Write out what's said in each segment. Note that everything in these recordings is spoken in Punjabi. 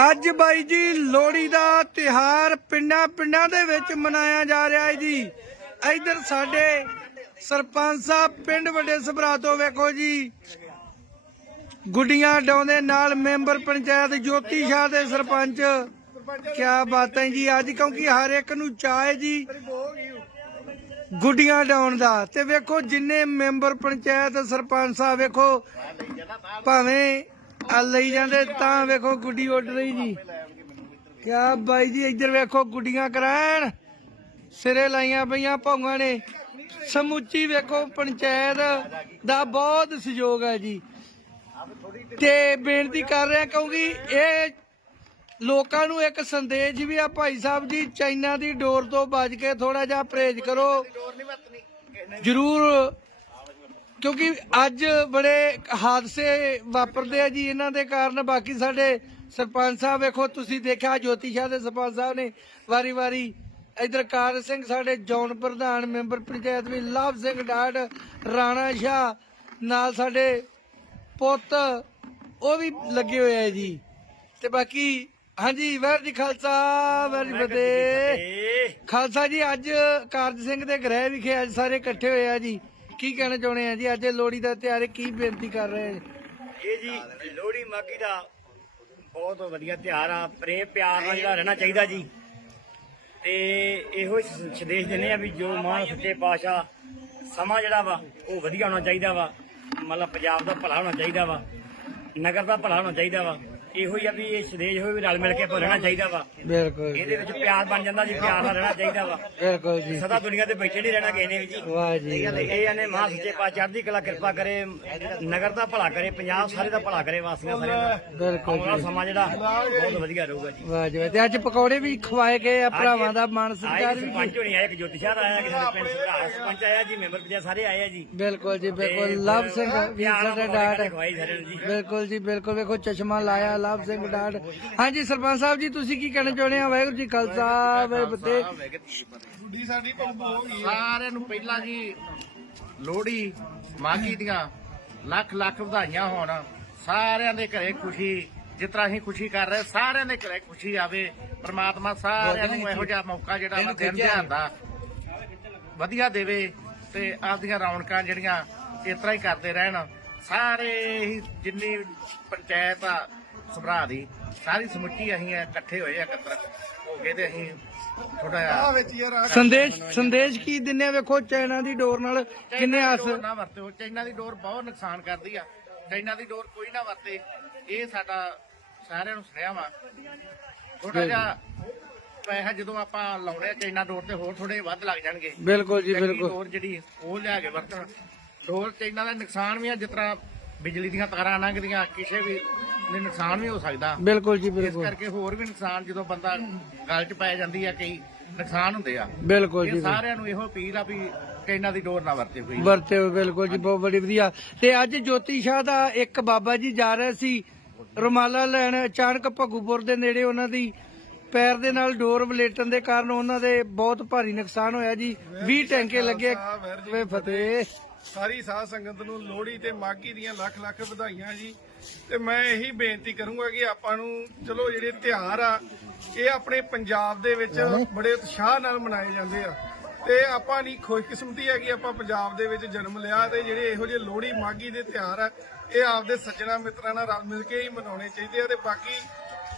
ਅੱਜ ਬਾਈ ਜੀ ਲੋਹੜੀ ਦਾ ਤਿਹਾਰ ਪਿੰਡਾਂ ਪਿੰਡਾਂ ਦੇ ਵਿੱਚ ਮਨਾਇਆ ਜਾ ਰਿਹਾ ਹੈ ਜੀ। ਇੱਧਰ ਸਾਡੇ ਸਰਪੰਚ ਸਾਹਿਬ, ਪਿੰਡ ਵੱਡੇ ਸਭਰਾ ਤੋਂ ਵੇਖੋ ਜੀ। ਗੁੱਡੀਆਂ ਡਾਉਂਦੇ ਨਾਲ ਮੈਂਬਰ ਪੰਚਾਇਤ ਜੋਤੀ ਸ਼ਾਹ ਦੇ ਸਰਪੰਚ। ਕਿਆ ਬਾਤਾਂ ਜੀ, ਅੱਜ ਕਿਉਂਕਿ ਹਰ ਇੱਕ ਨੂੰ ਚਾਹ ਜੀ ਗੁੱਡੀਆਂ ਡਾਉਣ ਦਾ। ਤੇ ਵੇਖੋ ਜਿੰਨੇ ਮੈਂਬਰ ਪੰਚਾਇਤ ਸਰਪੰਚ ਸਾਹਿਬ ਵੇਖੋ, ਭਾਵੇਂ ਆ ਲਈ ਜਾਂਦੇ ਤਾਂ ਵੇਖੋ ਗੁੱਡੀ ਉੱਡ ਰਹੀ ਜੀ। ਕਿਆ ਬਾਈ ਜੀ ਇੱਧਰ ਵੇਖੋ ਗੁੱਡੀਆਂ ਕਰਾਣ ਸਿਰੇ ਲਾਈਆਂ ਪਈਆਂ ਭੌਂਗਾਂ ਨੇ। ਸਮੁੱਚੀ ਵੇਖੋ ਪੰਚਾਇਤ ਦਾ ਬਹੁਤ ਸਹਿਯੋਗ ਹੈ ਜੀ। ਤੇ ਬੇਨਤੀ ਕਰ ਰਿਹਾ ਕਿਉਂਕਿ ਇਹ ਲੋਕਾਂ ਨੂੰ ਇੱਕ ਸੰਦੇਸ਼ ਵੀ ਆ ਭਾਈ ਸਾਹਿਬ ਜੀ ਚਾਈਨਾ ਦੀ ਡੋਰ ਤੋਂ ਬਚ ਕੇ ਥੋੜਾ ਜਿਹਾ ਪਰਹੇਜ਼ ਕਰੋ। ਜ਼ਰੂਰ ਕਿਉਂਕਿ ਅੱਜ ਬੜੇ ਹਾਦਸੇ ਵਾਪਰਦੇ ਆ ਜੀ ਇਹਨਾਂ ਦੇ ਕਾਰਨ। ਬਾਕੀ ਸਾਡੇ ਸਰਪੰਚ ਸਾਹਿਬ ਵੇਖੋ ਤੁਸੀਂ ਦੇਖਿਆ ਜੋਤੀ ਸ਼ਾਹ ਦੇ ਸਰਪੰਚ ਸਾਹਿਬ ਨੇ ਵਾਰੀ-ਵਾਰੀ ਇਧਰ ਕਾਰ ਸਿੰਘ ਸਾਡੇ ਜੌਨ ਪ੍ਰਧਾਨ ਮੈਂਬਰ ਪੰਚਾਇਤ ਵੀ ਲਵ ਸਿੰਘ ਡਾਟ ਰਾਣਾ ਸ਼ਾਹ ਨਾਲ ਸਾਡੇ ਪੁੱਤ ਉਹ ਵੀ ਲੱਗੇ ਹੋਏ ਆ ਜੀ। ਤੇ ਬਾਕੀ ਹਾਂਜੀ ਵਾਹਿਗੁਰੂ ਜੀ ਖਾਲਸਾ ਵਾਹਿਗੁਰੂ ਜੀ ਫਤਿਹ। ਖਾਲਸਾ ਜੀ ਅੱਜ ਕਾਰਜ ਸਿੰਘ ਦੇ ਗ੍ਰਹਿ ਵਿਖੇ ਅੱਜ ਸਾਰੇ ਇਕੱਠੇ ਹੋਏ ਆ ਜੀ। ਕੀ ਕਹਿਣਾ ਚਾਹੁੰਦੇ ਆ ਜੀ? ਅੱਜ ਲੋਹੜੀ ਦਾ ਤਿਉਹਾਰ ਹੈ, ਕੀ ਬੇਨਤੀ ਕਰ ਰਹੇ ਆ ਇਹ ਜੀ ਲੋਹੜੀ ਮਾਗੀ ਦਾ ਬਹੁਤ ਵਧੀਆ ਤਿਉਹਾਰ ਆ। ਪ੍ਰੇਮ ਪਿਆਰ ਨਾਲ ਜਿਹੜਾ ਰਹਿਣਾ ਚਾਹੀਦਾ ਜੀ। ਤੇ ਇਹੋ ਹੀ ਸ- ਸੰਦੇਸ਼ ਦਿੰਦੇ ਆ ਵੀ ਜੋ ਮਾਨ ਸੱਚੇ ਪਾਤਸ਼ਾਹ ਸਮਾਂ ਜਿਹੜਾ ਵਾ ਉਹ ਵਧੀਆ ਹੋਣਾ ਚਾਹੀਦਾ ਵਾ। ਮਤਲਬ ਪੰਜਾਬ ਦਾ ਭਲਾ ਹੋਣਾ ਚਾਹੀਦਾ ਵਾ। ਨਗਰ ਦਾ ਭਲਾ ਹੋਣਾ ਚਾਹੀਦਾ ਵਾ। ਇਹੋ ਹੀ ਆ ਵੀ ਇਹ ਸੰਦੇਸ਼ ਹੋਏ ਵੀ ਰਲ ਮਿਲ ਕੇ ਆਪਾਂ ਰਹਿਣਾ ਚਾਹੀਦਾ ਵਾ। ਬਿਲਕੁਲ ਇਹਦੇ ਵਿੱਚ ਪਿਆਰ ਬਣ ਜਾਂਦਾ ਜੀ ਪਿਆਰ ਨਾਲ ਰਹਿਣਾ ਚਾਹੀਦਾ ਵਾ। ਬਿਲਕੁਲ ਜੀ। ਸਦਾ ਦੁਨੀਆ ਤੇ ਬੈਠੇ ਨਹੀਂ ਰਹਿਣਾ ਕਿਸੇ ਨੇ ਵੀ ਜੀ। ਵਾਹ ਜੀ। ਤੇ ਇਹ ਆਨੇ ਮਾਂ ਸੱਚੇ ਪਾਤਸ਼ਾਹ ਚੜ੍ਹਦੀ ਕਲਾ ਕਿਰਪਾ ਕਰੇ ਨਗਰ ਦਾ ਭਲਾ ਕਰੇ ਪੰਜਾਬ ਸਾਰੇ ਦਾ ਭਲਾ ਕਰੇ ਵਾਸੀਆਂ ਸਾਰਿਆਂ ਦਾ। ਬਿਲਕੁਲ ਆਉਣ ਵਾਲਾ ਸਮਾਂ ਜਿਹੜਾ ਬਹੁਤ ਵਧੀਆ ਰਹੂਗਾ ਜੀ। ਵਾਹ ਜੀ ਵਾਹ। ਤੇ ਅੱਜ ਪਕੌੜੇ ਵੀ ਖਵਾਏ ਗਏ ਆ ਭਰਾਵਾਂ ਦਾ ਮਾਨ ਆਏ ਸਤਿਕਾਰ ਵੀ ਸਰਪੰਚ ਹੋਣੀ ਆਇਆ ਇੱਕ ਜੋਤਿਸ਼ਾਹ ਦਾ ਆਇਆ ਕਿਸੇ ਦੇ ਪਿੰਡ ਸੁਧਾਰ ਸਰਪੰਚ ਆਇਆ ਜੀ ਮੈਂਬਰ ਪੰਚਾਇਤ ਸਾਰੇ ਆਏ ਆ ਜੀ। ਬਿਲਕੁਲ ਜੀ ਬਿਲਕੁਲ। ਲਵ ਸਿੰਘ ਵੀ ਸਾਡਾ ਡਾਟ। ਖਵਾਈ ਸਾਰਿਆਂ ਨੂੰ ਜੀ। ਬਿਲਕੁਲ ਜੀ ਬਿਲਕੁਲ। ਵੇਖੋ ਚਸ਼ਮਾ ਲਾਇਆ ਲਵ ਸਿੰਘ ਡਾਟ ਹਾਂਜੀ ਸਰਪੰਚ ਸਾਹਿਬ ਜੀ ਤੁਸੀਂ ਕੀ ਕਹਿਣਾ ਚਾਹੁੰਦੇ ਆ ਵਾਹਿਗੁਰੂ ਜੀ ਖਾਲਸਾ ਵਾਹਿਗੁਰੂ ਜੀ ਕੀ ਫਤਿਹ। ਸਾਰਿਆਂ ਨੂੰ ਪਹਿਲਾਂ ਜੀ ਲੋਹੜੀ ਮਾਘੀ ਦੀਆਂ ਲੱਖ ਲੱਖ ਵਧਾਈਆਂ ਹੋਣ। ਸਾਰਿਆਂ ਦੇ ਘਰੇ ਖੁਸ਼ੀ ਜਿਸ ਤਰ੍ਹਾਂ ਅਸੀਂ ਖੁਸ਼ੀ ਕਰ ਰਹੇ ਸਾਰਿਆਂ ਦੇ ਘਰੇ ਖੁਸ਼ੀ ਆਵੇ। ਪ੍ਰਮਾਤਮਾ ਸਾਰਿਆਂ ਨੂੰ ਇਹੋ ਜਿਹਾ ਮੌਕਾ ਜਿਹੜਾ ਦਿਨ ਦਿਹਾੜ ਦਾ ਵਧੀਆ ਦੇਵੇ ਤੇ ਆਪਦੀਆਂ ਰੌਣਕਾਂ ਜਿਹੜੀਆਂ ਇਸ ਤਰ੍ਹਾਂ ਹੀ ਕਰਦੇ ਰਹਿਣ। ਸਾਰੇ ਹੀ ਜਿੰਨੀ ਪੰਚਾਇਤ ਆ ਸਭਰਾ ਦੀ। ਸਾਰੀ ਸਮੁੱਚੀ ਅਸੀਂ ਇਕੱਠੇ ਹੋਏ ਆ ਇਕੱਤਰ। ਹੋ ਕੇ ਤੇ ਅਸੀਂ ਥੋੜਾ ਜਿਹਾ ਸੰਦੇਸ਼ ਸੰਦੇਸ਼ ਕੀ ਦਿੰਨੇ ਆ? ਵੇਖੋ ਚਾਈਨਾ ਦੀ ਡੋਰ ਨਾਲ ਕਿੰਨੇ ਆਸ ਨਾ ਵਰਤੋ ਚਾਈਨਾ ਦੀ ਡੋਰ ਬਹੁਤ ਨੁਕਸਾਨ ਕਰਦੀ ਆ। ਚਾਈਨਾ ਦੀ ਡੋਰ ਕੋਈ ਨਾ ਵਰਤੇ। ਇਹ ਸਾਡਾ ਸਾਰਿਆਂ ਨੂੰ ਸੁਣਿਆ ਵਾ। ਥੋੜਾ ਜਿਹਾ ਪੈਸਾ ਜਦੋਂ ਆਪਾਂ ਲਾਉਣੇ ਆ ਚਾਈਨਾ ਡੋਰ ਤੇ ਹੋਰ ਥੋੜੇ ਵੱਧ ਲੱਗ ਜਾਣਗੇ। ਬਿਲਕੁਲ ਜੀ ਬਿਲਕੁਲ। ਡੋਰ ਜਿਹੜੀ ਉਹ ਲਿਆ ਕੇ ਵਰਤਣ। ਡੋਰ ਚਾਈਨਾ ਦਾ ਨੁਕਸਾਨ ਵੀ ਆ ਜਿਸ ਤਰ੍ਹਾਂ ਬਿਜਲੀ ਦੀਆਂ ਤਾਰਾਂ ਲੰਘਦੀਆਂ ਕਿਸੇ ਵੀ ਦੇ ਨੁਕਸਾਨ ਵੀ ਹੋ ਸਕਦਾ। ਬਿਲਕੁਲ ਜੀ ਇਸ ਬਿਲਕੁਲ। ਕਰਕੇ ਹੋਰ ਵੀ ਨੁਕਸਾਨ ਜਦੋਂ ਬੰਦਾ ਗਲ 'ਚ ਪੈ ਜਾਂਦੀ ਆ ਕਈ ਨੁਕਸਾਨ ਹੁੰਦੇ ਆ। ਬਿਲਕੁਲ ਜੀ ਇਹ ਸਾਰਿਆਂ ਨੂੰ ਇਹੋ ਅਪੀਲ ਆ ਵੀ ਚਾਈਨਾ ਦੀ ਡੋਰ ਨਾ ਵਰਤੇ ਕੋਈ। ਵਰਤੇ ਹੋਏ ਬਿਲਕੁਲ ਜੀ ਬਹੁਤ ਬੜੀ ਵਧੀਆ। ਤੇ ਅੱਜ ਜੋਤੀ ਸ਼ਾਹ ਦਾ ਇੱਕ ਬਾਬਾ ਜੀ ਜਾ ਰਹੇ ਸੀ ਰੁਮਾਲਾ ਲੈਣ ਅਚਾਨਕ ਭਗੂਪੁਰ ਦੇ ਨੇੜੇ ਉਹਨਾਂ ਦੀ ਪੈਰ ਦੇ ਨਾਲ ਡੋਰ ਵਲੇਟਣ ਦੇ ਕਾਰਨ ਉਹਨਾਂ ਦੇ ਬਹੁਤ ਭਾਰੀ ਨੁਕਸਾਨ ਹੋਇਆ ਜੀ। 20 ਟੈਂਕੇ ਲੱਗੇ ਵੇ ਫਤਿਹ। ਸਾਰੀ ਸਾਧ ਸੰਗਤ ਨੂੰ ਲੋਹੜੀ ਤੇ ਮਾਘੀ ਦੀਆਂ ਲੱਖ ਲੱਖ ਵਧਾਈਆਂ ਜੀ। ਤੇ ਮੈਂ ਇਹੀ ਬੇਨਤੀ ਕਰੂੰਗਾ ਕਿ ਆਪਾਂ ਨੂੰ, ਚਲੋ ਜਿਹੜੇ ਤਿਉਹਾਰ ਆ, ਇਹ ਆਪਣੇ ਪੰਜਾਬ ਦੇ ਵਿੱਚ ਬੜੇ ਉਤਸ਼ਾਹ ਨਾਲ ਮਨਾਏ ਜਾਂਦੇ ਆ। ਤੇ ਆਪਾਂ ਦੀ ਖੁਸ਼ਕਿਸਮਤੀ ਹੈ ਕਿ ਆਪਾਂ ਪੰਜਾਬ ਦੇ ਵਿੱਚ ਜਨਮ ਲਿਆ ਤੇ ਜਿਹੜੇ ਇਹੋ ਜਿਹੇ ਲੋਹੜੀ ਮਾਘੀ ਦੇ ਤਿਉਹਾਰ ਆ, ਇਹ ਆਪਦੇ ਸੱਜਣਾ ਮਿੱਤਰਾਂ ਨਾਲ ਰਲ ਮਿਲ ਕੇ ਹੀ ਮਨਾਉਣੇ ਚਾਹੀਦੇ ਆ ਤੇ ਬਾਕੀ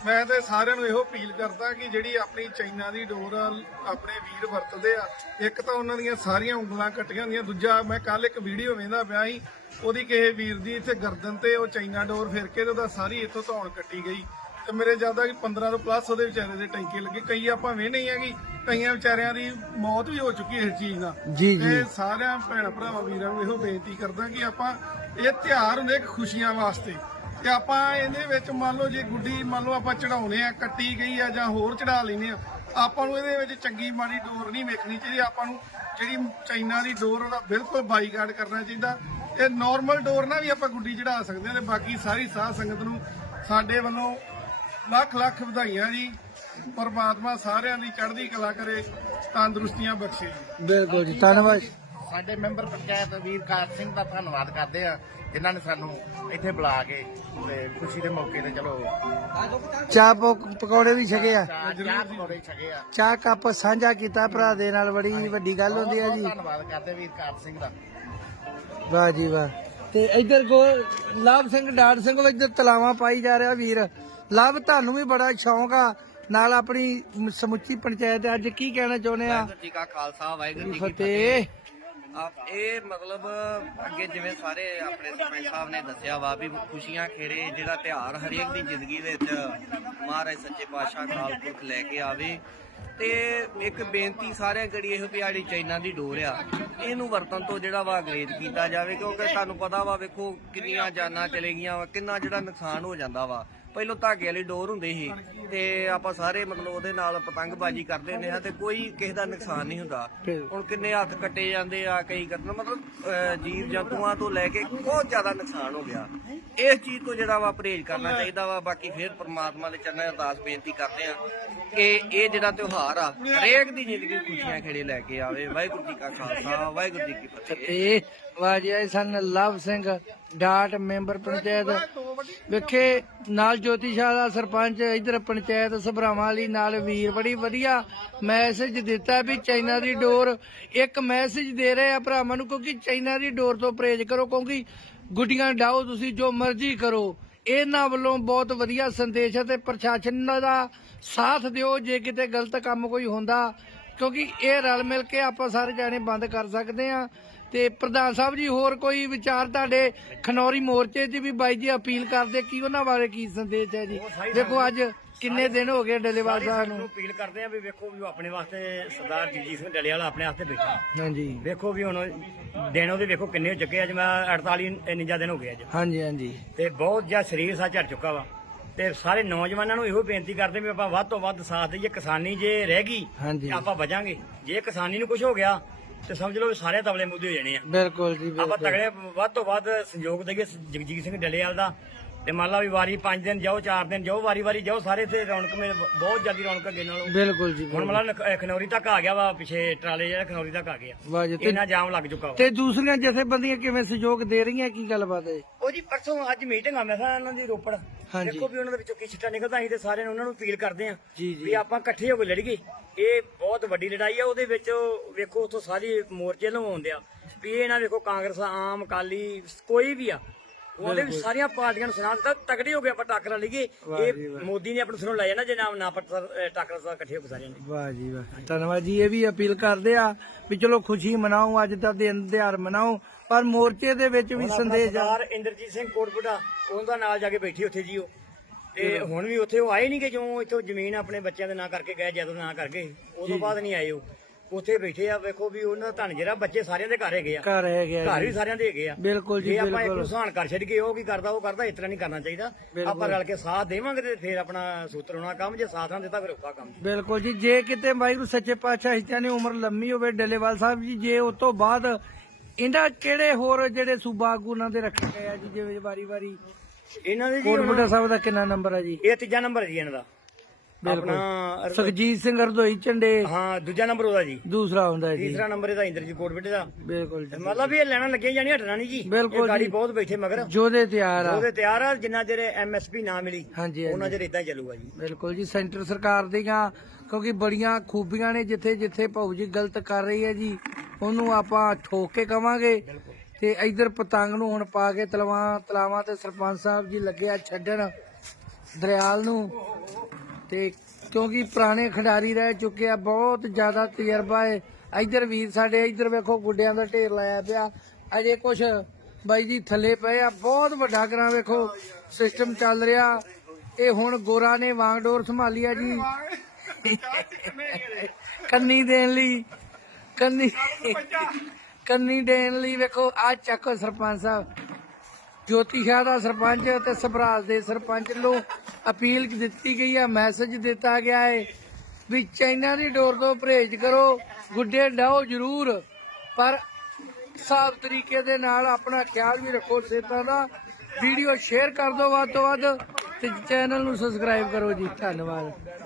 ਮੈਂ ਤੇ ਸਾਰਿਆਂ ਨੂੰ ਇਹੋ ਅਪੀਲ ਕਰਦਾ ਕਿ ਜਿਹੜੀ ਆਪਣੀ ਚਾਈਨਾ ਦੀ ਡੋਰ ਆ, ਆਪਣੇ ਵੀਰ ਵਰਤਦੇ ਆ ਇੱਕ ਤਾਂ ਉਹਨਾਂ ਦੀਆਂ ਸਾਰੀਆਂ ਉਂਗਲਾਂ ਕੱਟੀਆਂ ਹੁੰਦੀਆਂ ਦੂਜਾ ਮੈਂ ਕੱਲ ਇੱਕ ਵੀਡੀਓ ਵੇਖਦਾ ਪਿਆ ਸੀ ਉਹਦੀ ਕਿਸੇ ਵੀਰ ਦੀ ਇੱਥੇ ਗਰਦਨ ਤੇ ਉਹ ਚਾਈਨਾ ਡੋਰ ਫਿਰ ਕੇ ਤੇ ਉਹਦਾ ਸਾਰੀ ਇੱਥੋਂ ਧੌਣ ਕੱਟੀ ਗਈ। ਤੇ ਮੇਰੇ ਜ਼ਿਆਦਾ ਕਿ 15 ਤੋਂ ਪਲੱਸ ਉਹਦੇ ਵਿਚਾਰੇ ਦੇ ਟੈਂਕੇ ਲੱਗੇ ਕਈ ਆਪਾਂ ਵੇਖਦੇ ਆ ਕਿ ਕਈਆਂ ਵਿਚਾਰਿਆਂ ਦੀ ਮੌਤ ਵੀ ਹੋ ਚੁੱਕੀ ਹੈ ਇਸ ਚੀਜ਼ ਨਾਲ। ਜੀ, ਜੀ। ਤੇ ਸਾਰਿਆਂ ਭੈਣ ਭਰਾਵਾਂ ਵੀਰਾਂ ਨੂੰ ਇਹੋ ਬੇਨਤੀ ਕਰਦਾ ਕਿ ਆਪਾਂ ਇਹ ਤਿਉਹਾਰ ਹੁੰਦੇ ਖੁਸ਼ੀਆਂ ਵਾਸਤੇ। ਤੇ ਆਪਾਂ ਇਹਦੇ ਵਿੱਚ ਮੰਨ ਲਓ ਜੇ ਗੁੱਡੀ ਮੰਨ ਲਓ ਆਪਾਂ ਚੜਾਉਨੇ ਆ, ਕੱਟੀ ਗਈ ਆ ਜਾਂ ਹੋਰ ਚੜਾ ਲੈਨੇ ਆ, ਆਪਾਂ ਨੂੰ ਇਹਦੇ ਵਿੱਚ ਚੰਗੀ ਮਾੜੀ ਡੋਰ ਨਹੀਂ ਵੇਖਣੀ ਚਾਹੀਦੀ। ਆਪਾਂ ਨੂੰ ਜਿਹੜੀ ਚਾਈਨਾ ਦੀ ਡੋਰ ਉਹਦਾ ਬਿਲਕੁਲ ਬਾਈਕਾਟ ਕਰਨਾ ਚਾਹੀਦਾ। ਇਹ ਨਾਰਮਲ ਡੋਰ ਨਾਲ ਵੀ ਆਪਾਂ ਗੁੱਡੀ ਚੜਾ ਸਕਦੇ ਆ ਤੇ ਬਾਕੀ ਸਾਰੀ ਸਾਧ ਸੰਗਤ ਨੂੰ ਸਾਡੇ ਵੱਲੋਂ ਲੱਖ ਲੱਖ ਵਧਾਈਆਂ ਜੀ। ਪਰਮਾਤਮਾ ਸਾਰਿਆਂ ਦੀ ਚੜ੍ਹਦੀ ਕਲਾ ਕਰੇ, ਤੰਦਰੁਸਤੀਆਂ ਬਖਸ਼ੇ ਜੀ। ਬਿਲਕੁਲ ਜੀ, ਧੰਨਵਾਦ ਸਾਡੇ ਮੈਂਬਰ ਪੰਚਾਇਤ ਵੀਰਕਾਰ ਸਿੰਘ ਦਾ ਧੰਨਵਾਦ ਕਰਦੇ ਆ ਜਿਨ੍ਹਾਂ ਨੇ ਸਾਨੂੰ ਇੱਥੇ ਬੁਲਾ ਕੇ ਤੇ ਖੁਸ਼ੀ ਦੇ ਮੌਕੇ ਤੇ ਚਲੋ ਚਾਹ ਪਕ- ਪਕੌੜੇ ਵੀ ਛਕੇ ਆ। ਚਾਹ ਚਾਹ ਪਕੌੜੇ ਛਕੇ ਆ। ਚਾਹ ਕੱਪ ਸਾਂਝਾ ਕੀਤਾ ਭਰਾ ਦੇ ਨਾਲ ਬੜੀ ਵੱਡੀ ਗੱਲ ਹੁੰਦੀ ਆ ਜੀ। ਧੰਨਵਾਦ ਕਰਦੇ ਵੀਰਕਾਰ ਸਿੰਘ ਦਾ। ਵਾਹ ਜੀ ਵਾਹ। ਤੇ ਇੱਧਰ ਗੋ ਲਾਭ ਸਿੰਘ ਡਾੜ ਸਿੰਘ ਵਿੱਚ ਇੱਧਰ ਤਲਾਵਾਂ ਪਾਈ ਜਾ ਰਿਹਾ ਵੀਰ। ਲਾਭ ਤੁਹਾਨੂੰ ਵੀ ਬੜਾ ਸ਼ੌਂਕ ਆ। ਨਾਲ ਆਪਣੀ ਮ- ਸਮੁੱਚੀ ਪੰਚਾਇਤ ਅੱਜ ਕੀ ਕਹਿਣਾ ਚਾਹੁੰਦੇ ਆ? ਵਾਹਿਗੁਰੂ ਜੀ ਕਾ ਖਾਲਸਾ ਵਾਹਿਗੁਰੂ ਜੀ ਕੀ ਫਤਿਹ। ਆਪ ਇਹ ਮਤਲਬ ਅੱਗੇ ਜਿਵੇਂ ਸਾਰੇ ਆਪਣੇ ਸਰਪੰਚ ਸਾਹਿਬ ਨੇ ਦੱਸਿਆ ਵਾ ਵੀ ਖੁਸ਼ੀਆਂ ਖੇੜੇ ਜਿਹੜਾ ਤਿਉਹਾਰ ਹਰੇਕ ਦੀ ਜ਼ਿੰਦਗੀ ਵਿੱਚ ਮਹਾਰਾਜ ਸੱਚੇ ਪਾਤਸ਼ਾਹ ਅਕਾਲ ਪੁਰਖ ਲੈ ਕੇ ਆਵੇ। ਤੇ ਇੱਕ ਬੇਨਤੀ ਸਾਰਿਆਂ ਗੜੀ ਇਹੋ ਪਿਆੜੀ ਚਾਈਨਾ ਦੀ ਡੋਰ ਆ। ਇਹਨੂੰ ਵਰਤਨ ਤੋਂ ਜਿਹੜਾ ਵਾ ਅੰਗਰੇਜ਼ ਕੀਤਾ ਜਾਵੇ, ਕਿਉਂਕਿ ਤੁਹਾਨੂੰ ਪਤਾ ਵਾ ਵੇਖੋ ਕਿੰਨੀਆਂ ਜਾਨਾਂ ਚਲੇ ਗਈਆਂ ਵਾ, ਕਿੰਨਾ ਜਿਹੜਾ ਨੁਕਸਾਨ ਹੋ ਜਾਂਦਾ ਵਾ। ਪਹਿਲੋਂ ਧਾਗੇ ਵਾਲੀ ਡੋਰ ਹੁੰਦੀ ਸੀ ਤੇ ਆਪਾਂ ਸਾਰੇ ਮਤਲਬ ਉਹਦੇ ਨਾਲ ਪਤੰਗਬਾਜ਼ੀ ਕਰਦੇ ਹੁੰਦੇ ਹਾਂ ਤੇ ਕੋਈ ਕਿਸੇ ਦਾ ਨੁਕਸਾਨ ਨਹੀਂ ਹੁੰਦਾ। ਹੁਣ ਕਿੰਨੇ ਹੱਥ ਕੱਟੇ ਜਾਂਦੇ ਆ, ਕਈ ਕੱਟਣ ਮਤਲਬ ਜੀਵ ਜੰਤੂਆਂ ਤੋਂ ਲੈ ਕੇ ਬਹੁਤ ਜ਼ਿਆਦਾ ਨੁਕਸਾਨ ਹੋ ਗਿਆ। ਇਸ ਚੀਜ਼ ਤੋਂ ਜਿਹੜਾ ਵਾ ਪਰਹੇਜ਼ ਕਰਨਾ ਚਾਹੀਦਾ ਵਾ, ਬਾਕੀ ਫਿਰ ਪ੍ਰਮਾਤਮਾ ਦੇ ਚਰਨਾਂ 'ਚ ਅਰਦਾਸ ਬੇਨਤੀ ਕਰਦੇ ਆ ਕਿ ਇਹ ਜਿਹੜਾ ਤਿਉਹਾਰ ਆ, ਹਰੇਕ ਦੀ ਜ਼ਿੰਦਗੀ ਖੁਸ਼ੀਆਂ ਖੇੜੇ ਲੈ ਕੇ ਆਵੇ। ਵਾਹਿਗੁਰੂ ਜੀ ਕਾ ਖਾਲਸਾ, ਵਾਹਿਗੁਰੂ ਜੀ ਕੀ ਫਤਿਹ। ਵਾਜਿਆ ਸਨ ਲਵ ਸਿੰਘ ਡਾਟ ਮੈਂਬਰ ਪੰਚਾਇਤ। ਵੇਖੇ, ਨਾਲ ਜੋਤੀ ਸ਼ਾਹ ਦਾ ਸਰਪੰਚ, ਇਧਰ ਪੰਚਾਇਤ ਸਭਰਾਵਾਂ ਵਾਲੀ ਨਾਲ ਵੀਰ, ਬੜੀ ਵਧੀਆ ਮੈਸੇਜ ਦਿੱਤਾ ਵੀ ਚਾਈਨਾ ਦੀ ਡੋਰ ਇੱਕ ਮੈਸੇਜ ਦੇ ਰਹੇ ਆ ਭਰਾਵਾਂ ਨੂੰ, ਕਿਉਂਕਿ ਚਾਈਨਾ ਦੀ ਡੋਰ ਤੋਂ ਪਰਹੇਜ਼ ਕਰੋ, ਕਿਉਂਕਿ ਗੁੱਡੀਆਂ ਡਾਓ ਤੁਸੀਂ, ਜੋ ਮਰਜ਼ੀ ਕਰੋ। ਇਹਨਾਂ ਵੱਲੋਂ ਬਹੁਤ ਵਧੀਆ ਸੰਦੇਸ਼ ਹੈ ਤੇ ਪ੍ਰਸ਼ਾਸਨ ਦਾ ਸਾਥ ਦਿਓ, ਜੇ ਕਿਤੇ ਗਲਤ ਕੰਮ ਕੋਈ ਹੁੰਦਾ, ਕਿਉਂਕਿ ਇਹ ਰਲ ਮਿਲ ਕੇ ਆਪਾਂ ਸਾਰੇ ਜਾਣੇ ਬੰਦ ਕਰ ਸਕਦੇ ਆ। ਤੇ ਪ੍ਰਧਾਨ ਸਾਹਿਬ ਜੀ ਹੋਰ ਕੋਈ ਵਿਚਾਰ ਤੁਹਾਡੇ ਖਨੌਰੀ ਮੋਰਚੇ 'ਚ ਵੀ ਬਾਈ ਜੀ ਅਪੀਲ ਕਰਦੇ? ਕੀ ਉਹਨਾਂ ਬਾਰੇ ਕੀ ਸੰਦੇਸ਼ ਹੈ ਜੀ? ਦੇਖੋ ਅੱਜ ਕਿੰਨੇ ਦਿਨ ਹੋ ਗਏ ਡੱਲੇਵਾਲ ਸਾਹਿਬ ਨੂੰ। ਅਪੀਲ ਕਰਦੇ ਆ ਵੀ ਵੇਖੋ ਵੀ ਆਪਣੇ ਵਾਸਤੇ ਸਰਦਾਰ ਜਗਜੀਤ ਸਿੰਘ ਡੱਲੇ ਵਾਲਾ ਆਪਣੇ ਵਾਸਤੇ ਬੈਠਾ। ਹਾਂਜੀ। ਵੇਖੋ ਵੀ ਹੁਣ ਦਿਨ ਉਹਦੇ ਵੇਖੋ ਕਿੰਨੇ ਹੋ ਚੁੱਕੇ ਅੱਜ ਮੈਂ 48 49 ਦਿਨ ਹੋ ਗਏ ਅੱਜ। ਹਾਂਜੀ ਹਾਂਜੀ। ਤੇ ਬਹੁਤ ਜ਼ਿਆਦਾ ਸਰੀਰ ਸਾ ਝੜ ਚੁੱਕਾ ਵਾ। ਤੇ ਸਾਰੇ ਨੌਜਵਾਨਾਂ ਨੂੰ ਇਹੋ ਬੇਨਤੀ ਕਰਦੇ ਵੀ ਆਪਾਂ ਵੱਧ ਤੋਂ ਵੱਧ ਸਾਥ ਦਈਏ। ਕਿਸਾਨੀ ਜੇ ਰਹਿ ਗਈ ਆਪਾਂ ਬਚਾਂਗੇ। ਜੇ ਕਿਸਾਨੀ ਨੂੰ ਕੁਝ ਹੋ ਗਿਆ ਤੇ ਸਮਝ ਲਓ ਵੀ ਸਾਰੇ ਤਬਲੇ ਮੁੱਦੇ ਹੋ ਜਾਣੇ ਆ। ਬਿਲਕੁਲ ਜੀ ਆਪਾਂ ਬਿਲਕੁਲ। ਤਗੜੇ ਵੱਧ ਤੋਂ ਵੱਧ ਸੰਯੋਗ ਦਈਏ ਜਗਜੀਤ ਸਿੰਘ ਡੱਲੇਵਾਲ ਦਾ। ਤੇ ਮੰਨ ਲਾ ਵੀ ਵਾਰੀ 5 ਦਿਨ ਜਾਓ 4 ਦਿਨ ਜਾਓ ਵਾਰੀ ਵਾਰੀ ਜਾਓ ਸਾਰੇ ਤੇ ਰੌਣਕ ਮੇਲ ਬਹੁਤ ਜ਼ਿਆਦਾ ਰੌਣਕ ਅੱਗੇ ਨਾਲੋਂ। ਬਿਲਕੁਲ ਜੀ ਹੁਣ। ਮਤਲਬ ਨਖ- ਖਨੌਰੀ ਤੱਕ ਆ ਗਿਆ ਵਾ ਪਿਛੇ ਟਰਾਲੇ ਜਿਹੜਾ ਖਨੌਰੀ ਤੱਕ ਆ ਗਿਆ। ਵਾਹ ਜੀ ਤੇ- ਇੰਨਾ ਜਾਮ ਲੱਗ ਚੁੱਕਾ ਵਾ। ਤੇ ਦੂਸਰੀਆਂ ਜਥੇਬੰਦੀਆਂ ਕਿਵੇਂ ਸਹਿਯੋਗ ਦੇ ਰਹੀਆਂ ਕੀ ਗੱਲਬਾਤ ਹੈ? ਉਹ ਜੀ ਪਰਸੋਂ ਅੱਜ ਮੀਟਿੰਗ ਆ ਮੈਂ ਕਿਹਾ ਇਹਨਾਂ ਦੀ ਰੋਪੜ। ਹਾਂਜੀ। ਦੇਖੋ ਵੀ ਉਹਨਾਂ ਦੇ ਵਿੱਚੋਂ ਕੀ ਛਿੱਟਾ ਨਿਕਲਦਾ ਅਸੀਂ ਤੇ ਸਾਰਿਆਂ ਨੂੰ ਉਹਨਾਂ ਨੂੰ ਅਪੀਲ ਕਰਦੇ ਆ ਜੀ, ਜੀ। ਵੀ ਆਪਾਂ ਇਕੱਠੇ ਹੋ ਕੇ ਲੜੀਏ ਇਹ ਬਹੁਤ ਵੱਡੀ ਲੜਾਈ ਆ ਉਹਦੇ ਵਿੱਚ ਵੇਖੋ ਉਥੋਂ ਸਾਰੀ ਮੋਰਚੇ ਲਵਾਉਂਦੇ ਆ। ਵੀ ਇਹ ਨਾ ਵੇਖੋ ਕਾਂਗਰਸ ਆਮ ਅਕਾਲੀ ਕੋਈ ਵੀ ਆ ਉਹਦੇ ਵਿੱਚ ਸਾਰੀਆਂ ਪਾਰਟੀਆਂ ਨੂੰ ਸੁਣਾ ਦਿੱਤਾ ਤਕੜੇ ਹੋ ਕੇ ਆਪਾਂ ਟੱਕਰਾਂ ਲਈਏ ਇਹ ਮੋਦੀ ਨੇ ਆਪਣਾ ਸੁਣੋ ਲੈ ਜਾਣਾ ਜੇ ਨਾਮ ਨਾ ਪੱਟ ਟੱਕਰ ਦਾ ਇਕੱਠੇ ਹੋ ਕੇ ਸਾਰਿਆਂ ਨੇ। ਵਾਹ ਜੀ ਵਾਹ। ਧੰਨਵਾਦ ਜੀ ਇਹ ਵੀ ਅਪੀਲ ਕਰਦੇ ਆ ਵੀ ਚਲੋ ਖੁਸ਼ੀ ਮਨਾਓ ਅੱਜ ਦਾ ਦਿਨ ਤਿਉਹਾਰ ਮਨਾਓ ਪਰ ਮੋਰਚੇ ਦੇ ਵਿੱਚ ਵੀ ਸੰਦੇਸ਼ ਆ। ਇੰਦਰਜੀਤ ਸਿੰਘ ਕੋਟਪੁਰਾ ਉਹਦਾ ਨਾਲ ਜਾ ਕੇ ਬੈਠੀ ਉੱਥੇ ਜੀ ਉਹ। ਤੇ ਹੁਣ ਵੀ ਉੱਥੇ ਉਹ ਆਏ ਨਹੀਂ ਕਿ ਜੋ ਇੱਥੋਂ ਜ਼ਮੀਨ ਆਪਣੇ ਬੱਚਿਆਂ ਦੇ ਨਾਂ ਕਰਕੇ ਗਏ ਜਦੋਂ ਨਾਂ ਕਰਕੇ। ਉਦੋਂ ਬਾਅਦ ਨਹੀਂ ਆਏ ਉਹ। ਉੱਥੇ ਬੈਠੇ ਆ ਵੇਖੋ ਵੀ ਉਹਨਾਂ ਦਾ ਧਨ ਜਿਹੜਾ ਬੱਚੇ ਸਾਰਿਆਂ ਦੇ ਘਰ ਹੈਗੇ ਆ। ਘਰ ਹੈ ਗਿਆ ਘਰ। ਵੀ ਸਾਰਿਆਂ ਦੇ ਹੈਗੇ ਆ। ਬਿਲਕੁਲ ਜੀ, ਆਪਾਂ ਇੱਕ ਬਿਲਕੁਲ। ਨੂੰ ਸਹਾਨ ਕਰ ਛੱਡ ਕੇ ਉਹ ਕੀ ਕਰਦਾ ਉਹ ਕਰਦਾ ਇਸ ਤਰ੍ਹਾਂ ਨਹੀਂ ਕਰਨਾ ਚਾਹੀਦਾ। ਆਪਾਂ ਰਲ ਕੇ ਸਾਥ ਦੇਵਾਂਗੇ ਤੇ ਫਿਰ ਆਪਣਾ ਸੂਤਰ ਹੋਣਾ ਕੰਮ ਜੇ ਸਾਥ ਨਾ ਦਿੱਤਾ ਫਿਰ ਔਖਾ ਕੰਮ ਬਿਲਕੁਲ ਜੀ ਜੇ ਕਿਤੇ ਵਾਹਿਗੁਰੂ ਸੱਚੇ ਪਾਤਸ਼ਾਹ ਹਿੱਸਿਆਂ ਨੇ ਉਮਰ ਲੰਮੀ ਹੋਵੇ ਡੱਲੇਵਾਲ ਸਾਹਿਬ ਜੀ ਜੇ ਉਸ ਤੋਂ ਬਾਅਦ ਇਹਨਾਂ ਕਿਹੜੇ ਹੋਰ ਜਿਹੜੇ ਸੂਬਾ ਆਗੂ ਉਹਨਾਂ ਦੇ ਰੱਖੇ ਗਏ ਆ ਜੀ ਜਿਵੇਂ ਵਾਰੀ ਵਾਰੀ ਇਹਨਾਂ ਦੇ ਜੀ ਕੋਟਬੁੱਢਾ ਸਾਹਿਬ ਦਾ ਕਿੰਨਾ ਨੰਬਰ ਹੈ ਜੀ? ਇਹ ਤੀਜਾ ਨੰਬਰ ਜੀ ਇਹਨਾਂ ਦਾ। ਆਪਣਾ ਸੁਖਜੀਤ ਸਿੰਘ ਹਰਦੋਈ ਝੰਡੇ। ਹਾਂ ਦੂਜਾ ਨੰਬਰ ਉਹਦਾ ਜੀ। ਦੂਸਰਾ ਹੁੰਦਾ ਹੈ ਜੀ। ਤੀਸਰਾ ਨੰਬਰ ਇਹਦਾ ਇੰਦਰਜੀਤ ਕੋਟਬੇਟੇ ਦਾ। ਬਿਲਕੁਲ ਜੀ। ਮਤਲਬ ਵੀ ਇਹ ਲੈਣਾ ਲੱਗੀਆਂ ਜਾਣੀ ਹਟਣਾ ਨਹੀਂ ਜੀ। ਬਿਲਕੁਲ ਇਹ ਗਾੜੀ ਜੀ। ਬਹੁਤ ਬੈਠੇ ਮਗਰ। ਜੋਦੇ ਤਿਆਰ ਆ। ਉਹਦੇ ਤਿਆਰ ਆ ਜਿੰਨਾ ਚਿਰ ਐਮਐਸਪੀ ਨਾ ਮਿਲੀ ਹਾਂਜੀ ਉਹਨਾਂ ਚਿਰ ਇਦਾਂ ਚੱਲੂਗਾ ਜੀ। ਬਿਲਕੁਲ ਜੀ ਸੈਂਟਰ ਸਰਕਾਰ ਦੀਆਂ ਕਿਉਂਕਿ ਬੜੀਆਂ ਖੂਬੀਆਂ ਨੇ ਜਿੱਥੇ ਜਿੱਥੇ ਭਾਊ ਜੀ ਗਲਤ ਕਰ ਰਹੀ ਹੈ ਜੀ ਉਹਨੂੰ ਆਪਾਂ ਠੋਕ ਕੇ ਕਵਾਂਗੇ ਤੇ ਇਧਰ ਪਤੰਗ ਨੂੰ ਹੁਣ ਪਾ ਕੇ ਤਲਵਾਂ ਤਲਾਵਾਂ ਤੇ ਸਰਪੰਚ ਸਾਹਿਬ ਜੀ ਲੱਗਿਆ ਛੱਡਣ ਦਰਿਆਲ ਨੂੰ। ਤੇ ਕਿਉਂਕਿ ਪੁਰਾਣੇ ਖਿਡਾਰੀ ਰਹਿ ਚੁੱਕੇ ਆ, ਬਹੁਤ ਜ਼ਿਆਦਾ ਤਜਰਬਾ ਹੈ ਇਧਰ ਵੀਰ ਸਾਡੇ, ਇਧਰ ਵੇਖੋ ਗੁੱਡਿਆਂ ਦਾ ਢੇਰ ਲਾਇਆ ਪਿਆ। ਅਜੇ ਕੁਛ ਬਾਈ ਜੀ ਥੱਲੇ ਪਏ ਆ, ਬਹੁਤ ਵੱਡਾ ਕਰਾਂ ਵੇਖੋ ਸਿਸਟਮ ਚੱਲ ਰਿਹਾ। ਇਹ ਹੁਣ ਗੋਰਾ ਨੇ ਵਾਂਗਡੋਰ ਸੰਭਾਲੀ ਆ ਜੀ। ਕੰਨੀ ਦੇਣ ਲਈ, ਕੰਨੀ ਕੰਨੀ ਦੇਣ ਲਈ ਵੇਖੋ ਆ ਚੱਕੋ ਸਰਪੰਚ ਸਾਹਿਬ। ਜੋਤੀ ਸ਼ਾਹ ਦਾ ਸਰਪੰਚ ਤੇ ਸਭਰਾਜ ਦੇ ਸਰਪੰਚ ਨੂੰ ਅਪੀਲ ਦਿੱਤੀ ਗਈ ਹੈ ਮੈਸੇਜ ਦਿੱਤਾ ਗਿਆ ਹੈ ਵੀ ਚਾਈਨਾ ਦੀ ਡੋਰ ਤੋਂ ਪਰਹੇਜ਼ ਕਰੋ, ਗੁੱਡੇ ਡਾਓ ਜ਼ਰੂਰ, ਪਰ ਸਾਫ਼ ਤਰੀਕੇ ਦੇ ਨਾਲ ਆਪਣਾ ਖਿਆਲ ਵੀ ਰੱਖੋ ਸਿਹਤਾਂ ਦਾ, ਵੀਡੀਓ ਸ਼ੇਅਰ ਕਰ ਦਿਓ ਵੱਧ ਤੋਂ ਵੱਧ ਤੇ ਚੈਨਲ ਨੂੰ ਸਬਸਕ੍ਰਾਈਬ ਕਰੋ ਜੀ, ਧੰਨਵਾਦ।